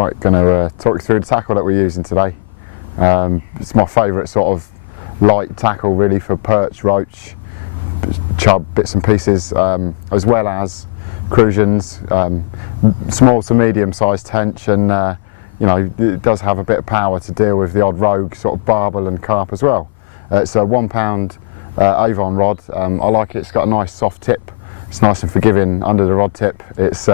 Right, going to talk you through the tackle that we're using today. It's my favourite sort of light tackle really for perch, roach, chub, bits and pieces, as well as Crucians, small to medium sized tench, and you know, it does have a bit of power to deal with the odd rogue sort of barbel and carp as well. It's a 1 pound Avon rod. I like it. It's got a nice soft tip. It's nice and forgiving under the rod tip. It's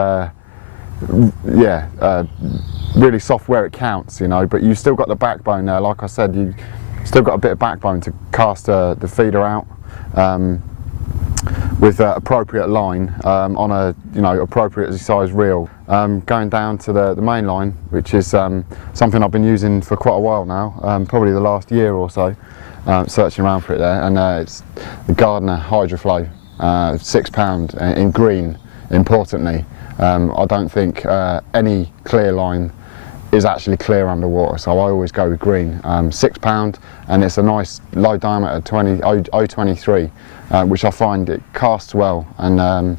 really soft where it counts, you know, but you've still got the backbone there. Like I said, you still got a bit of backbone to cast the feeder out with appropriate line on a appropriately sized reel. Going down to the main line, which is something I've been using for quite a while now, probably the last year or so, searching around for it there, and it's the Gardner Hydroflow, 6 pound in green, importantly. I don't think any clear line is actually clear underwater, so I always go with green. 6 pound, and it's a nice low diameter 0.23, which I find it casts well, and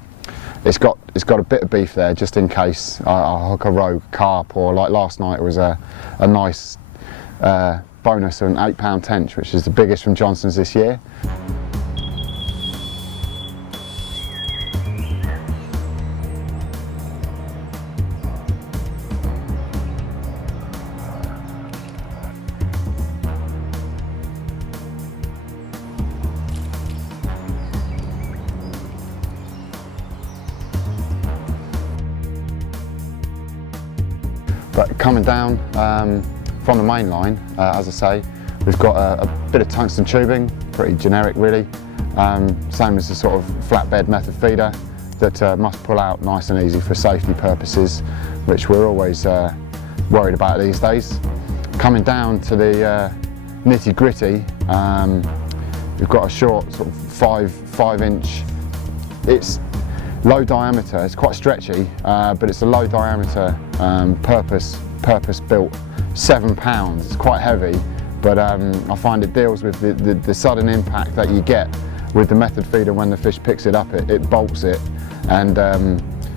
it's got a bit of beef there just in case I hook a rogue carp, or like last night it was a nice bonus of an 8 pound tench, which is the biggest from Johnson's this year. But coming down from the main line, as I say, we've got a bit of tungsten tubing, pretty generic really, same as the sort of flatbed method feeder that must pull out nice and easy for safety purposes, which we're always worried about these days. Coming down to the nitty gritty, we've got a short sort of 5 inch, it's low diameter, it's quite stretchy, but it's a low diameter purpose built 7 pounds. It's quite heavy, but I find it deals with the sudden impact that you get with the method feeder when the fish picks it up. It bolts it, and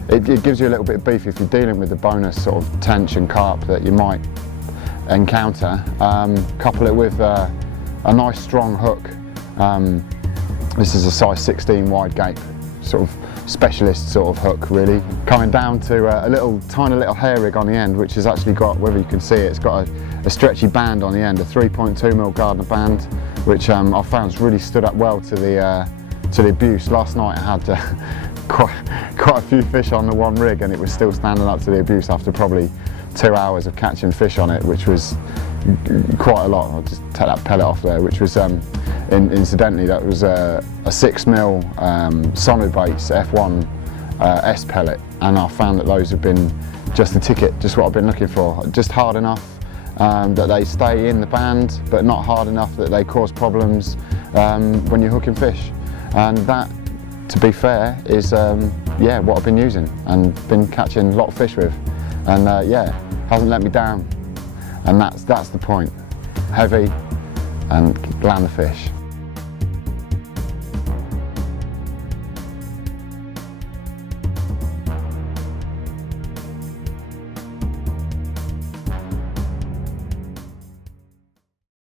it gives you a little bit of beef if you're dealing with the bonus sort of tench and carp that you might encounter. Couple it with a nice strong hook. This is a size 16 wide gape, sort of specialist sort of hook really. Coming down to a tiny little hair rig on the end, which has actually got, whether you can see it, it's got a stretchy band on the end, a 3.2mm Gardner band, which I found has really stood up well to the abuse. Last night I had quite a few fish on the one rig, and it was still standing up to the abuse after probably 2 hours of catching fish on it, which was quite a lot. I'll just take that pellet off there, which was incidentally, that was a 6mm Sonobaits F1 S pellet, and I found that those have been just the ticket, just what I've been looking for. Just hard enough that they stay in the band, but not hard enough that they cause problems when you're hooking fish. And that, to be fair, is what I've been using and been catching a lot of fish with, and hasn't let me down. And that's the point. Heavy and land the fish.